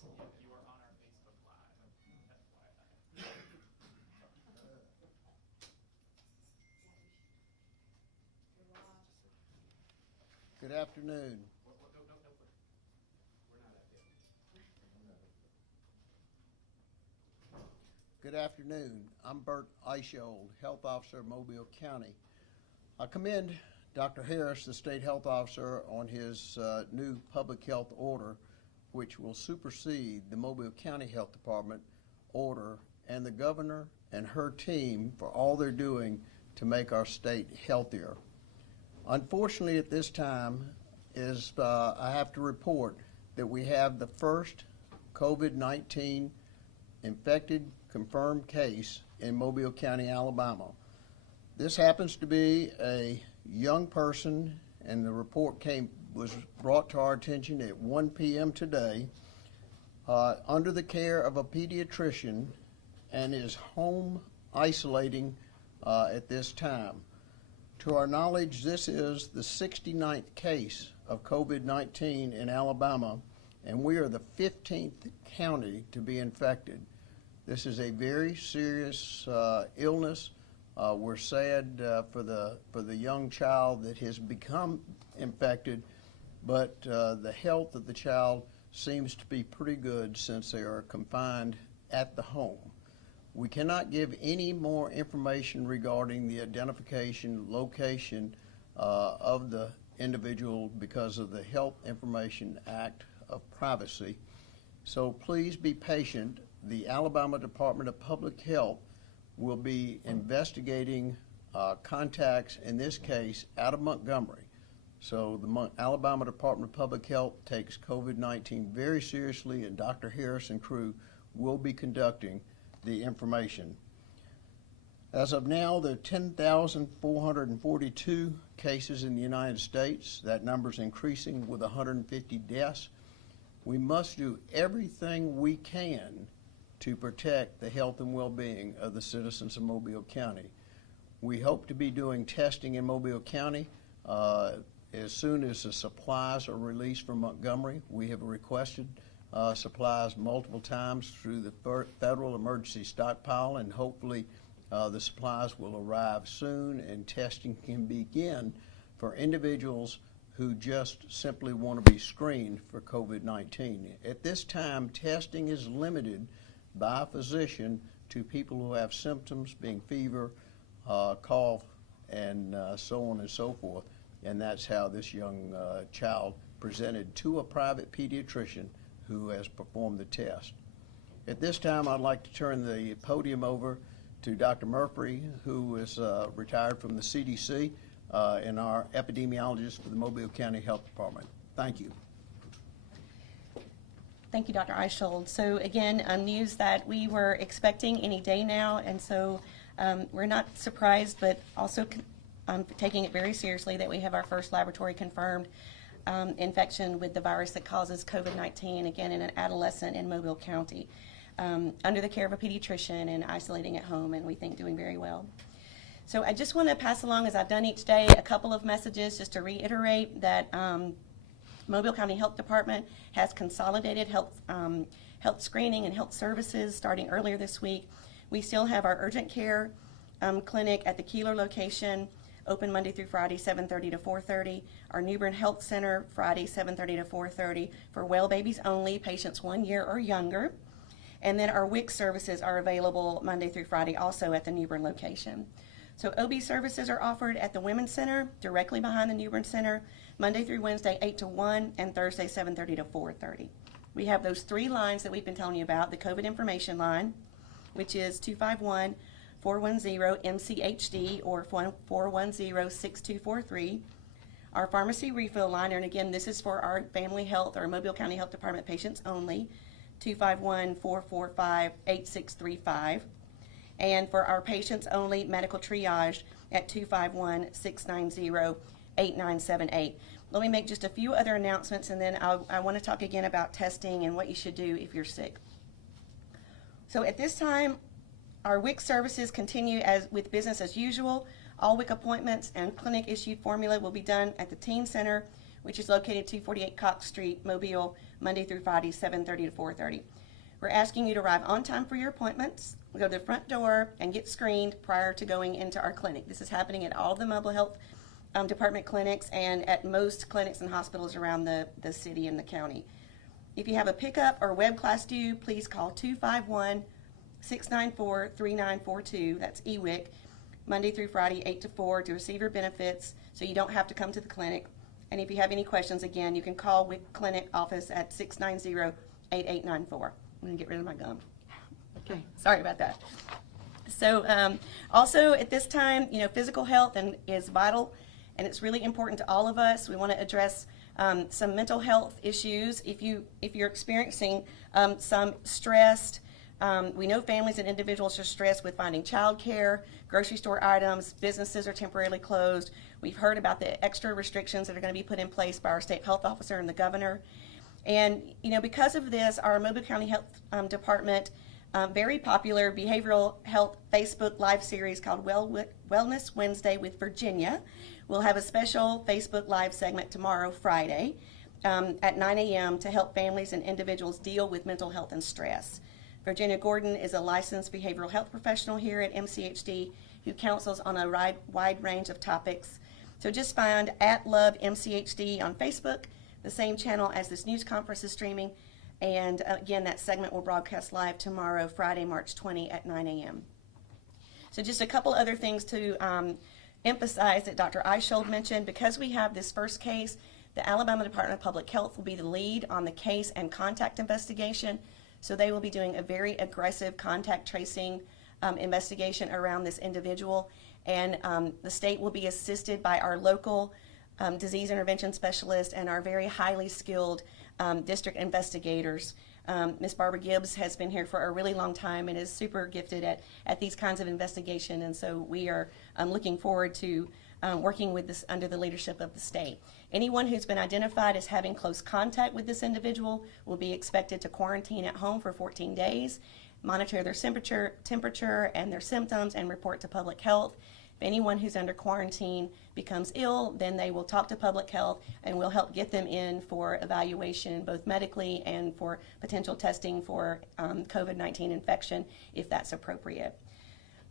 You are on our Facebook Live. FYI. Good afternoon. No, we're not at yet. Good afternoon. I'm Bert Eicholt, Health Officer of Mobile County. I commend Dr. Harris, the State Health Officer, on his new public health order, which will supersede the Mobile County Health Department order, and the governor and her team for all they're doing to make our state healthier. Unfortunately, at this time, I have to report that we have the first COVID-19 infected confirmed case in Mobile County, Alabama. This happens to be a young person, and the report was brought to our attention at 1 p.m. today, under the care of a pediatrician, and is home isolating at this time. To our knowledge, this is the 69th case of COVID-19 in Alabama, and we are the 15th county to be infected. This is a very serious illness. We're sad for the young child that has become infected, but the health of the child seems to be pretty good since they are confined at the home. We cannot give any more information regarding the identification, location of the individual because of the Health Information Act of privacy. So please be patient. The Alabama Department of Public Health will be investigating contacts in this case out of Montgomery. So the Alabama Department of Public Health takes COVID-19 very seriously, and Dr. Harris and crew will be conducting the information. As of now, there are 10,442 cases in the United States. That number is increasing with 150 deaths. We must do everything we can to protect the health and well-being of the citizens of Mobile County. We hope to be doing testing in Mobile County as soon as the supplies are released from Montgomery. We have requested supplies multiple times through the Federal Emergency Stockpile, and hopefully the supplies will arrive soon and testing can begin for individuals who just simply want to be screened for COVID-19. At this time, testing is limited by a physician to people who have symptoms, being fever, cough, and so on and so forth. And that's how this young child presented to a private pediatrician who has performed the test. At this time, I'd like to turn the podium over to Dr. Murphy, who is retired from the CDC and our epidemiologist for the Mobile County Health Department. Thank you. Thank you, Dr. Eicholt. So again, news that we were expecting any day now, and so we're not surprised, but also taking it very seriously that we have our first laboratory confirmed infection with the virus that causes COVID-19, again in an adolescent in Mobile County, under the care of a pediatrician and isolating at home, and we think doing very well. So I just want to pass along, as I've done each day, a couple of messages just to reiterate that Mobile County Health Department has consolidated health screening and health services starting earlier this week. We still have our urgent care clinic at the Keeler location, open Monday through Friday, 7:30 to 4:30. Our New Bern Health Center, Friday, 7:30 to 4:30 for well babies only, patients 1 year or younger. And then our WIC services are available Monday through Friday also at the New Bern location. So OB services are offered at the Women's Center, directly behind the New Bern Center, Monday through Wednesday, 8 to 1, and Thursday, 7:30 to 4:30. We have those three lines that we've been telling you about, the COVID information line, which is 251-410-MCHD or 410-6243. Our pharmacy refill line, and again, this is for our family health or Mobile County Health Department patients only, 251-445-8635. And for our patients only, medical triage at 251-690-8978. Let me make just a few other announcements, and then I want to talk again about testing and what you should do if you're sick. So at this time, our WIC services continue with business as usual. All WIC appointments and clinic-issued formula will be done at the Teen Center, which is located 248 Cox Street, Mobile, Monday through Friday, 7:30 to 4:30. We're asking you to arrive on time for your appointments, go to the front door, and get screened prior to going into our clinic. This is happening at all the mobile health department clinics and at most clinics and hospitals around the city and the county. If you have a pickup or web class due, please call 251-694-3942. That's EWIC, Monday through Friday, 8 to 4, to receive your benefits so you don't have to come to the clinic. And if you have any questions, again, you can call WIC Clinic office at 690-8894. I'm going to get rid of my gum. Okay, sorry about that. So also at this time, physical health is vital, and it's really important to all of us. We want to address some mental health issues. If you're experiencing some stress, we know families and individuals are stressed with finding childcare, grocery store items, businesses are temporarily closed. We've heard about the extra restrictions that are going to be put in place by our state health officer and the governor. And because of this, our Mobile County Health Department very popular behavioral health Facebook Live series called Wellness Wednesday with Virginia. We'll have a special Facebook Live segment tomorrow, Friday, at 9 a.m. to help families and individuals deal with mental health and stress. Virginia Gordon is a licensed behavioral health professional here at MCHD who counsels on a wide range of topics. So just find @LoveMCHD on Facebook, the same channel as this news conference is streaming. And again, that segment will broadcast live tomorrow, Friday, March 20 at 9 a.m. So just a couple other things to emphasize that Dr. Eichshold mentioned. Because we have this first case, the Alabama Department of Public Health will be the lead on the case and contact investigation. So they will be doing a very aggressive contact tracing investigation around this individual. And the state will be assisted by our local disease intervention specialist and our very highly skilled district investigators. Ms. Barbara Gibbs has been here for a really long time and is super gifted at these kinds of investigation, and so we are looking forward to working with this under the leadership of the state. Anyone who's been identified as having close contact with this individual will be expected to quarantine at home for 14 days, monitor their temperature and their symptoms, and report to public health. If anyone who's under quarantine becomes ill, then they will talk to public health and we'll help get them in for evaluation, both medically and for potential testing for COVID-19 infection, if that's appropriate.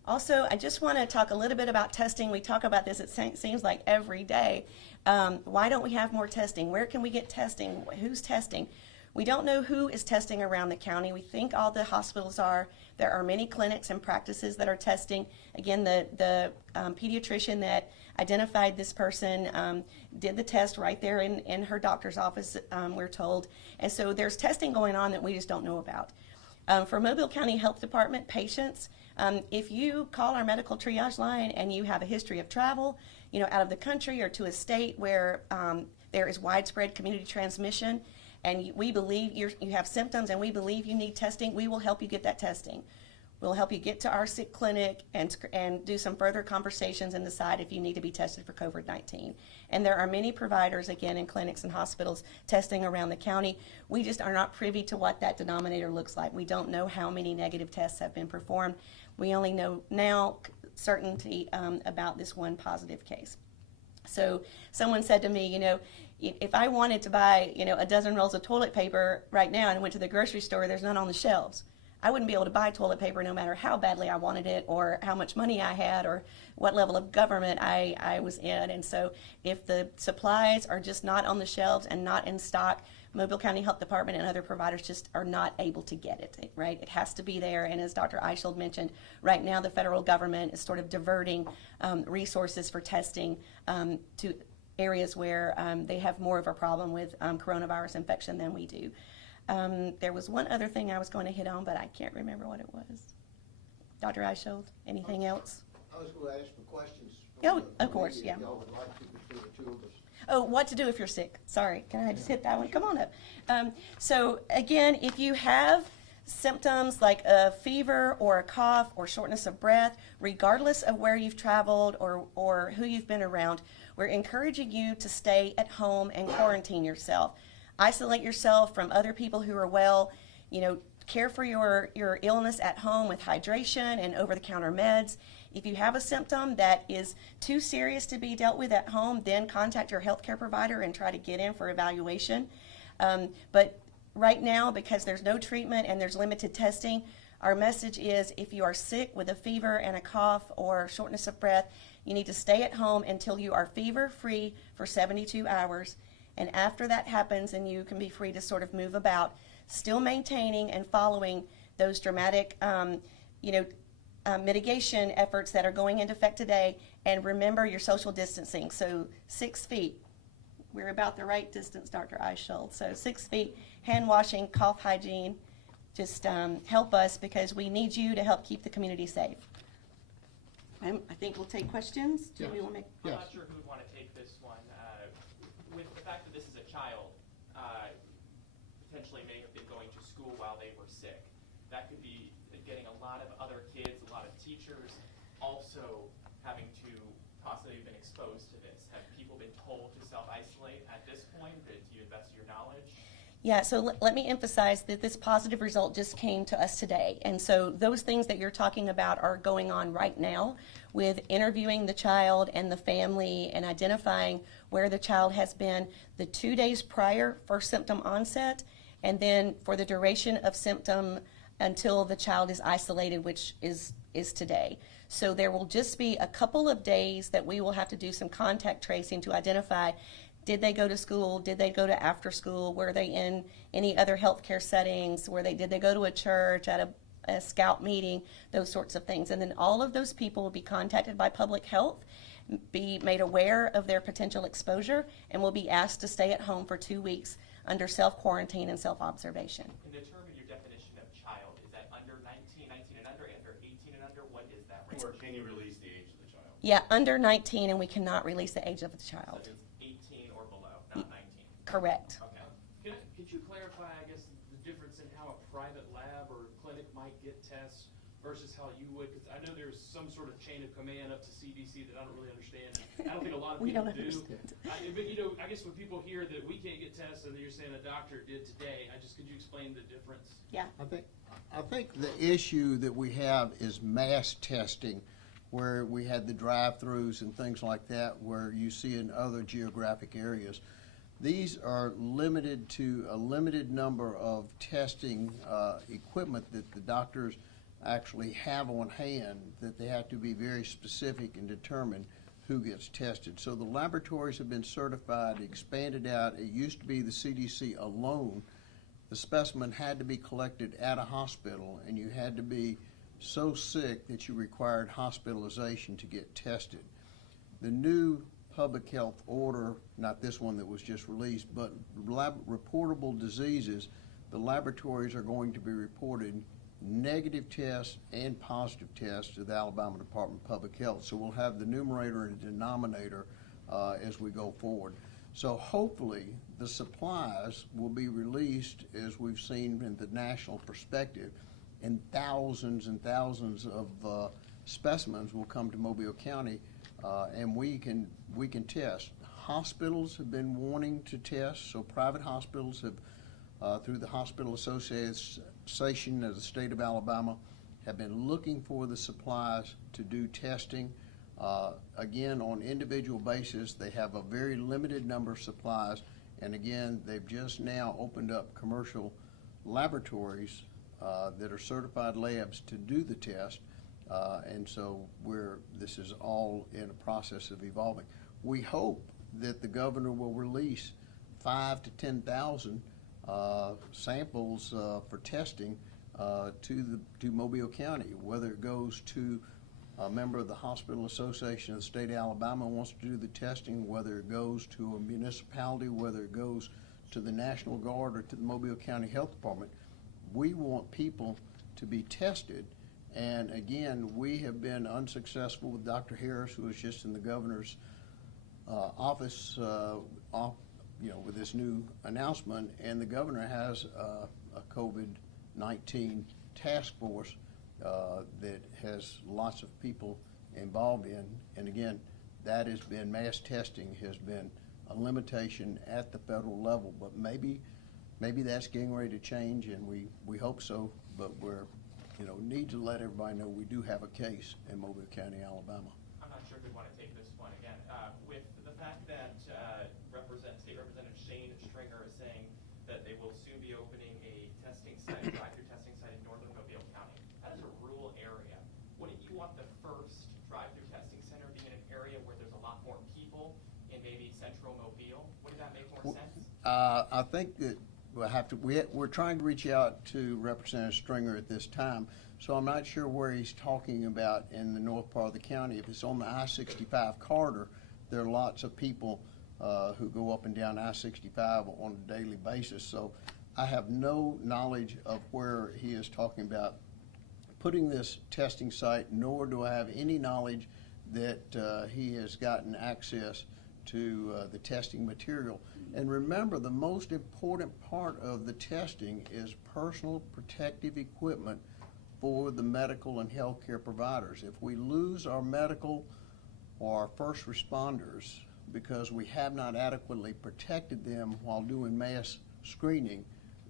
Also, I just want to talk a little bit about testing. We talk about this, it seems like every day. Why don't we have more testing? Where can we get testing? Who's testing? We don't know who is testing around the county. We think all the hospitals are. There are many clinics and practices that are testing. Again, the pediatrician that identified this person did the test right there in her doctor's office, we're told. And so there's testing going on that we just don't know about. For Mobile County Health Department patients, if you call our medical triage line and you have a history of travel, out of the country or to a state where there is widespread community transmission, and we believe you have symptoms and we believe you need testing, we will help you get that testing. We'll help you get to our sick clinic and do some further conversations and decide if you need to be tested for COVID-19. And there are many providers, again, in clinics and hospitals testing around the county. We just are not privy to what that denominator looks like. We don't know how many negative tests have been performed. We only know now certainty about this one positive case. So someone said to me, if I wanted to buy, a dozen rolls of toilet paper right now and went to the grocery store, there's none on the shelves. I wouldn't be able to buy toilet paper no matter how badly I wanted it or how much money I had or what level of government I was in. And so if the supplies are just not on the shelves and not in stock, Mobile County Health Department and other providers just are not able to get it, right? It has to be there. And as Dr. Eichshold mentioned, right now the federal government is sort of diverting resources for testing to areas where they have more of a problem with coronavirus infection than we do. There was one other thing I was going to hit on, but I can't remember what it was. Dr. Eichshold, anything else? I was going to ask for questions. Oh, of course, yeah. Y'all would like to pursue the two of us. Oh, what to do if you're sick. Sorry, can I just hit that one? Come on up. So again, if you have symptoms like a fever or a cough or shortness of breath, regardless of where you've traveled or who you've been around, we're encouraging you to stay at home and quarantine yourself. Isolate yourself from other people who are well, care for your illness at home with hydration and over-the-counter meds. If you have a symptom that is too serious to be dealt with at home, then contact your healthcare provider and try to get in for evaluation. But right now, because there's no treatment and there's limited testing, our message is if you are sick with a fever and a cough or shortness of breath, you need to stay at home until you are fever-free for 72 hours. And after that happens and you can be free to sort of move about, still maintaining and following those dramatic mitigation efforts that are going into effect today. And remember your social distancing. So 6 feet. We're about the right distance, Dr. Eichschild. So 6 feet, hand washing, cough hygiene. Just help us because we need you to help keep the community safe. I think we'll take questions. Do Yes. we want to make? I'm Yes. not sure who would want to take this one. With the fact that this is a child, potentially may have been going to school while they were sick, that could be getting a lot of other kids, a lot of teachers also having to possibly have been exposed to this. Have people been told to self-isolate at this point? Do you invest your knowledge? Yeah, so let me emphasize that this positive result just came to us today. And so those things that you're talking about are going on right now with interviewing the child and the family and identifying where the child has been the 2 days prior for symptom onset and then for the duration of symptom until the child is isolated, which is today. So there will just be a couple of days that we will have to do some contact tracing to identify, did they go to school? Did they go to after school? Were they in any other healthcare settings? Did they go to a church, at a scout meeting, those sorts of things? And then all of those people will be contacted by public health, be made aware of their potential exposure, and will be asked to stay at home for 2 weeks under self-quarantine and self-observation. And determine your definition of child. Is that under 19 and under 18 and under? What is that range? Or can you release the age of the child? Yeah, under 19, and we cannot release the age of the So child. it's 18 or below, not 19. Correct. Okay. Could you clarify, I guess, the difference in how a private lab or clinic might get tests versus how you would? Because I know there's some sort of chain of command up to CDC that I don't really understand. I don't think a lot of We people don't do. understand. But I guess when people hear that we can't get tests and you're saying a doctor did today, could you explain the difference? Yeah. I think the issue that we have is mass testing, where we had the drive-throughs and things like that, where you see in other geographic areas. These are limited to a limited number of testing equipment that the doctors actually have on hand, that they have to be very specific and determine who gets tested. So the laboratories have been certified, expanded out. It used to be the CDC alone. The specimen had to be collected at a hospital, and you had to be so sick that you required hospitalization to get tested. The new public health order, not this one that was just released, but reportable diseases, the laboratories are going to be reporting negative tests and positive tests to the Alabama Department of Public Health. So we'll have the numerator and denominator as we go forward. So hopefully the supplies will be released, as we've seen in the national perspective, and thousands of specimens will come to Mobile County, and we can test. Hospitals have been wanting to test, so private hospitals have, through the Hospital Association of the state of Alabama, have been looking for the supplies to do testing. Again, on individual basis, they have a very limited number of supplies, and again, they've just now opened up commercial laboratories that are certified labs to do the test, and so this is all in a process of evolving. We hope that the governor will release 5,000 to 10,000 samples for testing to Mobile County, whether it goes to a member of the Hospital Association of the state of Alabama wants to do the testing, whether it goes to a municipality, whether it goes to the National Guard or to the Mobile County Health Department. We want people to be tested, and again, we have been unsuccessful with Dr. Harris, who was just in the governor's office, with this new announcement, and the governor has a COVID-19 task force that has lots of people involved in, and again, that has been, mass testing has been a limitation at the federal level, but maybe maybe that's getting ready to change, and we hope so, but need to let everybody know we do have a case in Mobile County, Alabama. I'm not sure if we want to take this one again. With the fact that State Representative Shane Stringer is saying that they will soon be opening a testing site, drive-through testing site in northern Mobile County. That is a rural area. Wouldn't you want the first drive-through testing center being in an area where there's a lot more people in maybe central Mobile? Wouldn't that make more sense? I think that we're trying to reach out to Representative Stringer at this time, so I'm not sure where he's talking about in the north part of the county. If it's on the I-65 corridor, there are lots of people who go up and down I-65 on a daily basis, so I have no knowledge of where he is talking about putting this testing site, nor do I have any knowledge that he has gotten access to the testing material. And remember, the most important part of the testing is personal protective equipment for the medical and healthcare providers. If we lose our medical or our first responders because we have not adequately protected them while doing mass screening,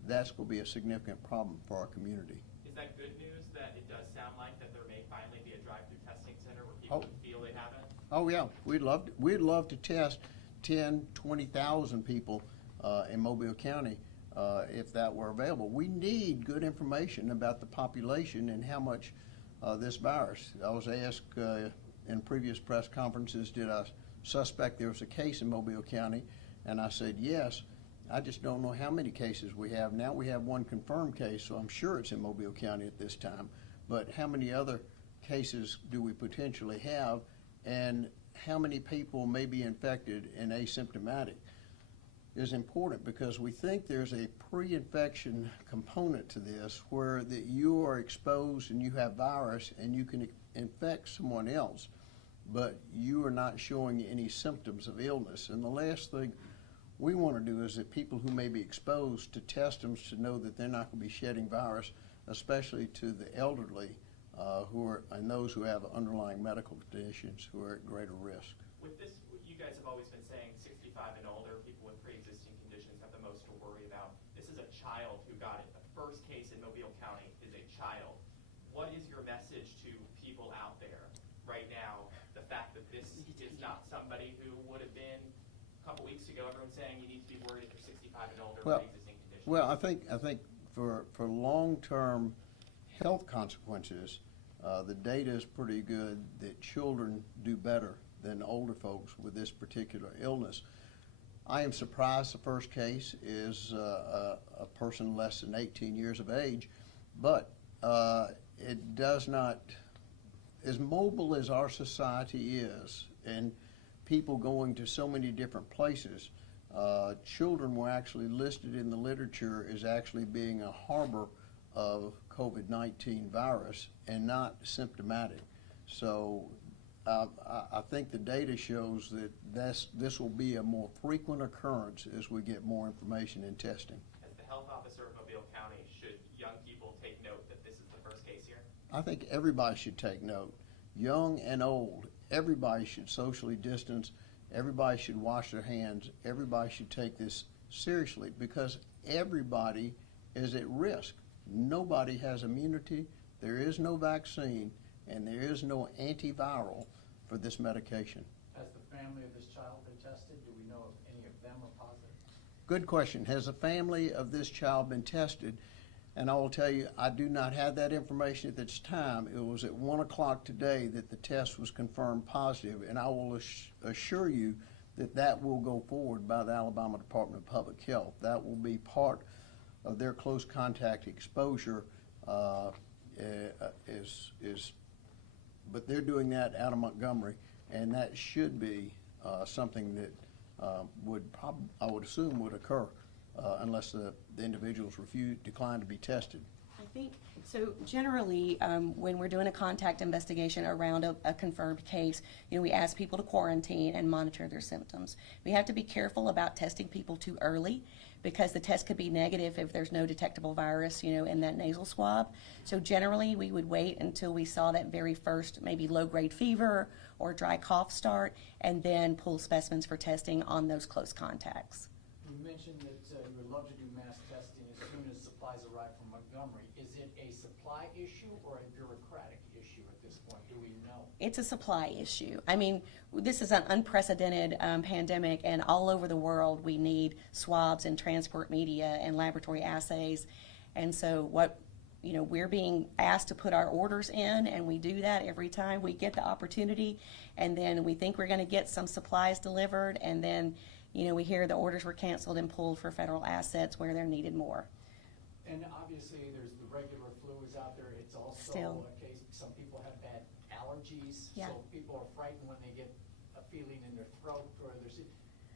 that's going to be a significant problem for our community. Is that good news that it does sound like that there may finally be a drive-through testing center where people feel they have it? Oh, yeah. We'd love to test 10, 20,000 people in Mobile County if that were available. We need good information about the population and how much this virus. I was asked in previous press conferences, did I suspect there was a case in Mobile County? And I said yes. I just don't know how many cases we have. Now we have one confirmed case, so I'm sure it's in Mobile County at this time. But how many other cases do we potentially have? And how many people may be infected and asymptomatic is important, because we think there's a pre-infection component to this where that you are exposed and you have virus and you can infect someone else, but you are not showing any symptoms of illness. And the last thing we want to do is that people who may be exposed to test them to know that they're not going to be shedding virus, especially to the elderly and those who have underlying medical conditions who are at greater risk. With this, you guys have always been saying 65 and older, people with pre-existing conditions have the most to worry about. This is a child who got it. The first case in Mobile County is a child. What is your message to people out there right now? The fact that this is not somebody who would have been a couple weeks ago, everyone's saying you need to be worried if you're 65 and older with pre-existing conditions. Well, I think for long-term health consequences, the data is pretty good that children do better than older folks with this particular illness. I am surprised the first case is a person less than 18 years of age, but it does not, as mobile as our society is, and people going to so many different places, children were actually listed in the literature as actually being a harbor of COVID-19 virus and not symptomatic. So I think the data shows that this will be a more frequent occurrence as we get more information in testing. As the health officer of Mobile County, should young people take note that this is the first case here? I think everybody should take note. Young and old, everybody should socially distance. Everybody should wash their hands. Everybody should take this seriously, because everybody is at risk. Nobody has immunity. There is no vaccine, and there is no antiviral for this medication. Has the family of this child been tested? Do we know if any of them are positive? Good question. Has the family of this child been tested? And I will tell you, I do not have that information at this time. It was at 1 o'clock today that the test was confirmed positive, and I will assure you that will go forward by the Alabama Department of Public Health. That will be part of their close contact exposure, but they're doing that out of Montgomery, and that should be something that I would assume would occur unless the individuals decline to be tested. I think, so generally, when we're doing a contact investigation around a confirmed case, we ask people to quarantine and monitor their symptoms. We have to be careful about testing people too early, because the test could be negative if there's no detectable virus, in that nasal swab. So generally, we would wait until we saw that very first maybe low-grade fever or dry cough start, and then pull specimens for testing on those close contacts. You mentioned that you would love to do mass testing as soon as supplies arrive from Montgomery. Is it a supply issue or a bureaucratic issue at this point? Do we know? It's a supply issue. I mean, this is an unprecedented pandemic, and all over the world we need swabs and transport media and laboratory assays. And so we're being asked to put our orders in, and we do that every time we get the opportunity. And then we think we're going to get some supplies delivered, and then, we hear the orders were canceled and pulled for federal assets where they're needed more. And obviously, there's the regular flu is out there. It's also Still. a case, some people have bad allergies. Yeah. So people are frightened when they get a feeling in their throat or their,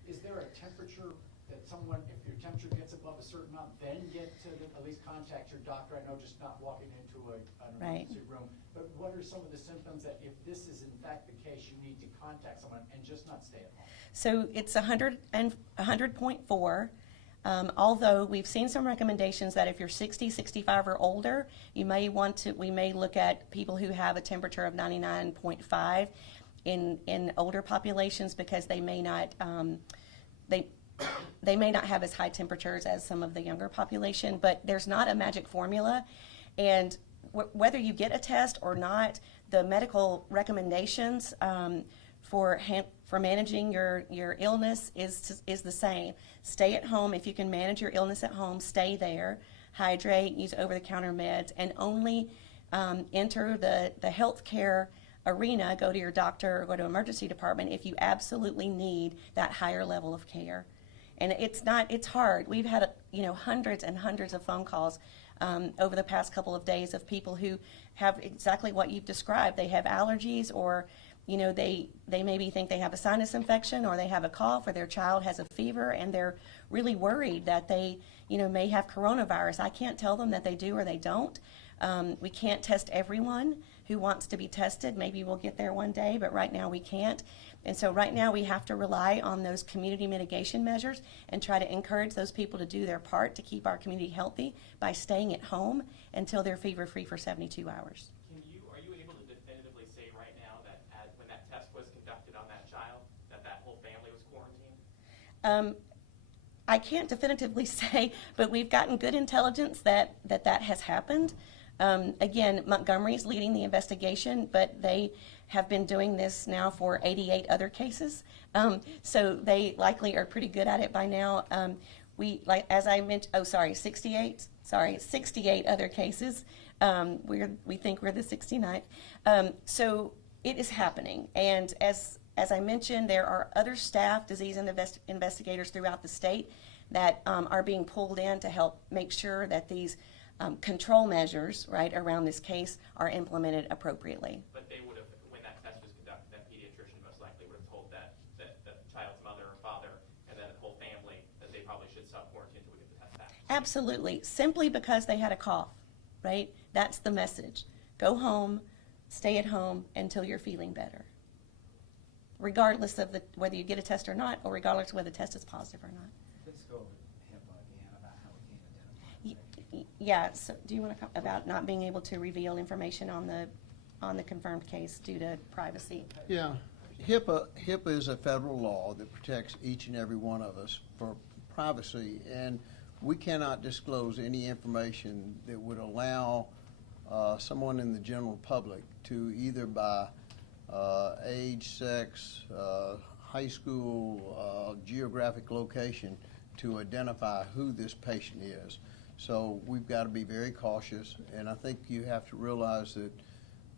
is there a temperature that someone, if your temperature gets above a certain amount, then get to at least contact your doctor? I know just not walking into an Right. emergency room, but what are some of the symptoms that if this is in fact the case, you need to contact someone and just not stay at home? So it's 100.4. Although we've seen some recommendations that if you're 60, 65 or older, we may look at people who have a temperature of 99.5 in older populations, because they may not they may not have as high temperatures as some of the younger population. But there's not a magic formula, and whether you get a test or not, the medical recommendations for managing your illness is the same. Stay at home. If you can manage your illness at home, stay there. Hydrate, use over-the-counter meds, and only enter the healthcare arena, go to your doctor or go to emergency department if you absolutely need that higher level of care. And it's hard. We've had hundreds and hundreds of phone calls over the past couple of days of people who have exactly what you've described. They have allergies, or they maybe think they have a sinus infection, or they have a cough, or their child has a fever, and they're really worried that they may have coronavirus. I can't tell them that they do or they don't. We can't test everyone who wants to be tested. Maybe we'll get there one day, but right now we can't. And so right now we have to rely on those community mitigation measures and try to encourage those people to do their part to keep our community healthy by staying at home until they're fever-free for 72 hours. Are you able to definitively say right now that when that test was conducted on that child, that whole family was quarantined? I can't definitively say, but we've gotten good intelligence that has happened. Again, Montgomery's leading the investigation, but they have been doing this now for 88 other cases. So they likely are pretty good at it by now. As I mentioned, 68 other cases. We think we're the 69th. So it is happening. And as I mentioned, there are other staff, disease investigators throughout the state that are being pulled in to help make sure that these control measures around this case are implemented appropriately. But they would have, when that test was conducted, that pediatrician most likely would have told that the child's mother or father and then the whole family that they probably should self-quarantine until we get the test back. Absolutely. Simply because they had a cough, right? That's the message. Go home, stay at home until you're feeling better, regardless of whether you get a test or not, or regardless of whether the test is positive or not. Let's go with HIPAA again about how we can identify. Yeah, so do you want to talk about not being able to reveal information on the confirmed case due to privacy? Yeah, HIPAA is a federal law that protects each and every one of us for privacy, and we cannot disclose any information that would allow someone in the general public to either by age, sex, high school, geographic location to identify who this patient is. So we've got to be very cautious, and I think you have to realize that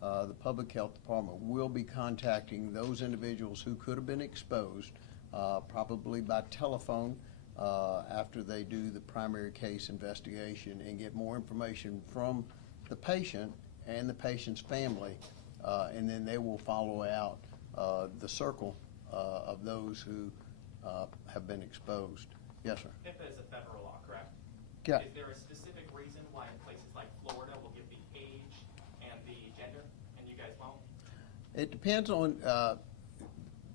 the Public Health Department will be contacting those individuals who could have been exposed, probably by telephone, after they do the primary case investigation and get more information from the patient and the patient's family, and then they will follow out the circle of those who have been exposed. Yes, sir. HIPAA is a federal law, correct? Yeah. Is there a specific reason why in places like Florida will give the age and the gender, and you guys won't? It depends on,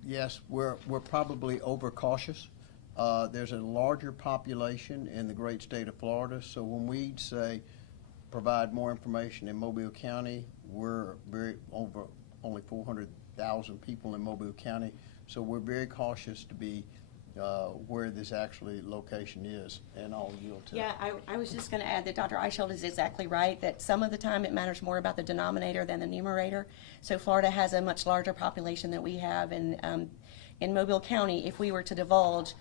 yes, we're probably overcautious. There's a larger population in the great state of Florida, so when we say provide more information in Mobile County, we're over only 400,000 people in Mobile County, so we're very cautious to be where this actually location is, and I'll yield to. Yeah, I was just going to add that Dr. Eichelt is exactly right, that some of the time it matters more about the denominator than the numerator. So Florida has a much larger population than we have, and in Mobile County, if we were to divulge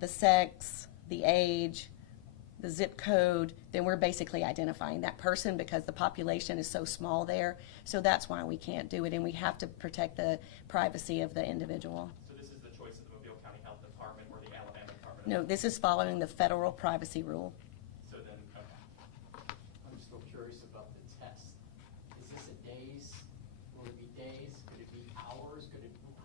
the sex, the age, the zip code, then we're basically identifying that person because the population is so small there. So that's why we can't do it, and we have to protect the privacy of the individual. So this is the choice of the Mobile County Health Department or the Alabama Department? No, this is following the federal privacy rule. So then, okay. I'm still curious about the test. Is this a days? Will it be days? Could it be hours?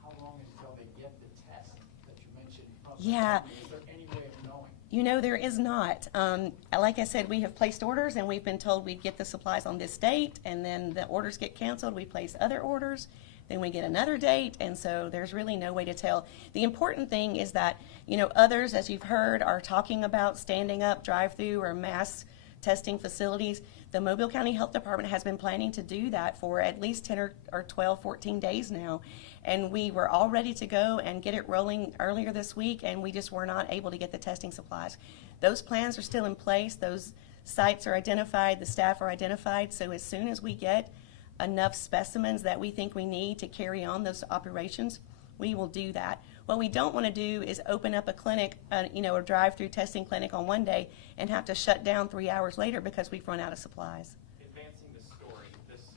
How long until they get the test that you mentioned? Yeah. Is there any way of knowing? You know, there is not. Like I said, we have placed orders, and we've been told we'd get the supplies on this date, and then the orders get canceled. We place other orders, then we get another date, and so there's really no way to tell. The important thing is that, you know, others, as you've heard, are talking about standing up drive-through or mass testing facilities. The Mobile County Health Department has been planning to do that for at least 10 or 12, 14 days now. And we were all ready to go and get it rolling earlier this week, and we just were not able to get the testing supplies. Those plans are still in place. Those sites are identified. The staff are identified. So as soon as we get enough specimens that we think we need to carry on those operations, we will do that. What we don't want to do is open up a clinic, you know, a drive-through testing clinic on one day and have to shut down 3 hours later because we've run out of supplies. Advancing the story, this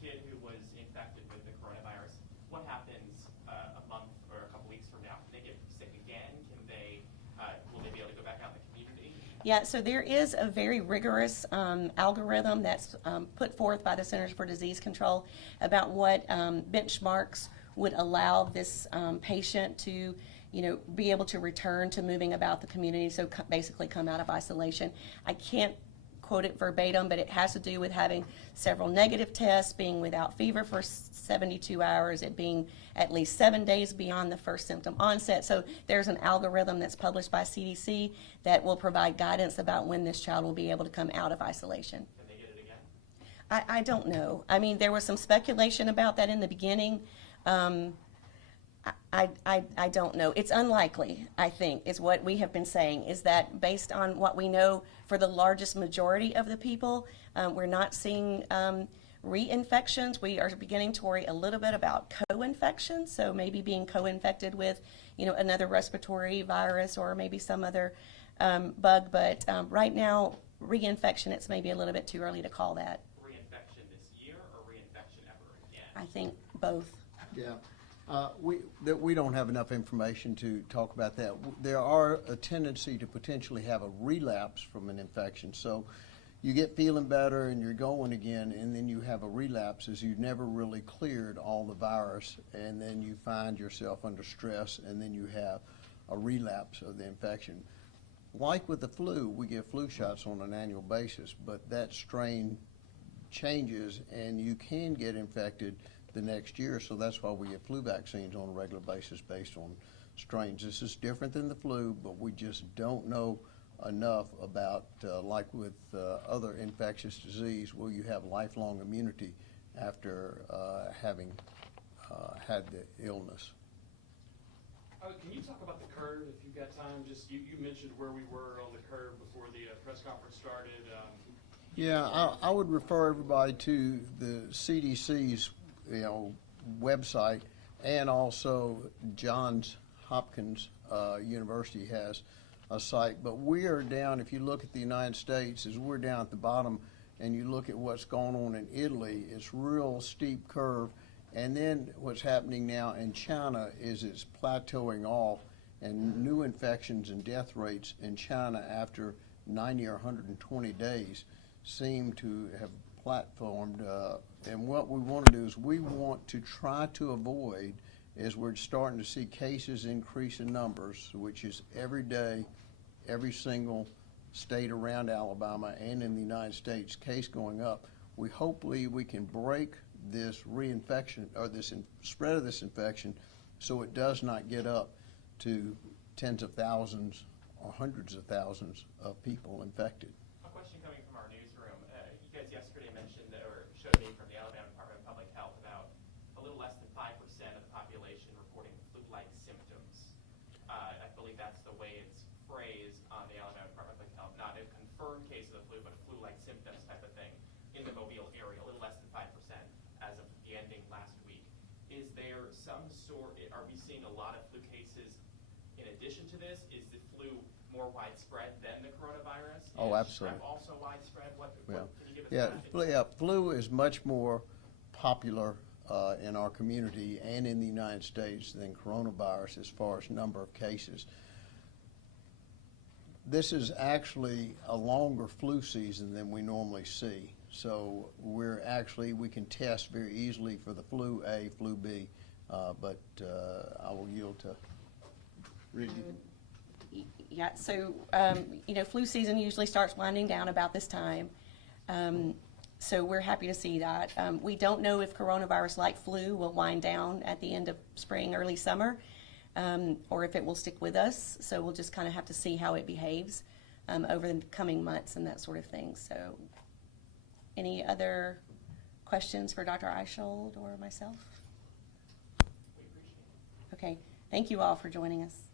kid who was infected with the coronavirus, what happens a month or a couple weeks from now? Can they get sick again? Can they, will they be able to go back out in the community? Yeah, so there is a very rigorous algorithm that's put forth by the Centers for Disease Control about what benchmarks would allow this patient to, you know, be able to return to moving about the community, so basically come out of isolation. I can't quote it verbatim, but it has to do with having several negative tests, being without fever for 72 hours, it being at least 7 days beyond the first symptom onset. So there's an algorithm that's published by CDC that will provide guidance about when this child will be able to come out of isolation. Can they get it again? I don't know. I mean, there was some speculation about that in the beginning. I don't know. It's unlikely, I think, is what we have been saying, is that based on what we know for the largest majority of the people, we're not seeing reinfections. We are beginning to worry a little bit about co-infections, so maybe being co-infected with, you know, another respiratory virus or maybe some other bug. But right now, reinfection, it's maybe a little bit too early to call that. Reinfection this year or reinfection ever again? I think both. Yeah. We don't have enough information to talk about that. There are a tendency to potentially have a relapse from an infection. So you get feeling better and you're going again, and then you have a relapse as you've never really cleared all the virus, and then you find yourself under stress, and then you have a relapse of the infection. Like with the flu, we give flu shots on an annual basis, but that strain changes and you can get infected the next year, so that's why we get flu vaccines on a regular basis based on strains. This is different than the flu, but we just don't know enough about, like with other infectious disease, will you have lifelong immunity after having had the illness. Can you talk about the curve, if you've got time? Just, you mentioned where we were on the curve before the press conference started. Yeah, I would refer everybody to the CDC's website, and also Johns Hopkins University has a site. But we are down, if you look at the United States, as we're down at the bottom, and you look at what's going on in Italy, it's real steep curve. And then what's happening now in China is it's plateauing off, and new infections and death rates in China after 90 or 120 days seem to have platformed. And what we want to do is we want to try to avoid, as we're starting to see cases increase in numbers, which is every day, every single state around Alabama and in the United States, case going up. Hopefully we can break this reinfection or this spread of this infection so it does not get up to tens of thousands or hundreds of thousands of people infected. A question coming from our newsroom. You guys yesterday mentioned or showed me from the Alabama Department of Public Health about a little less than 5% of the population reporting flu-like symptoms. I believe that's the way it's phrased on the Alabama Department of Public Health, not a confirmed case of the flu, but flu-like symptoms type of thing in the Mobile area, a little less than 5% as of the ending last week. Is there some sort, are we seeing a lot of flu cases in addition to this? Is the flu more widespread than the coronavirus? Oh, Is absolutely. Strep also widespread? What Yeah. can you give us Yeah, that? flu is much more popular in our community and in the United States than coronavirus as far as number of cases. This is actually a longer flu season than we normally see. So we can test very easily for the flu A, flu B, but I will yield to Rudy. Yeah, so, flu season usually starts winding down about this time. So we're happy to see that. We don't know if coronavirus-like flu will wind down at the end of spring, early summer, or if it will stick with us. So we'll just kind of have to see how it behaves over the coming months and that sort of thing. So any other questions for Dr. Eicholt or myself? We appreciate it. Okay, thank you all for joining us.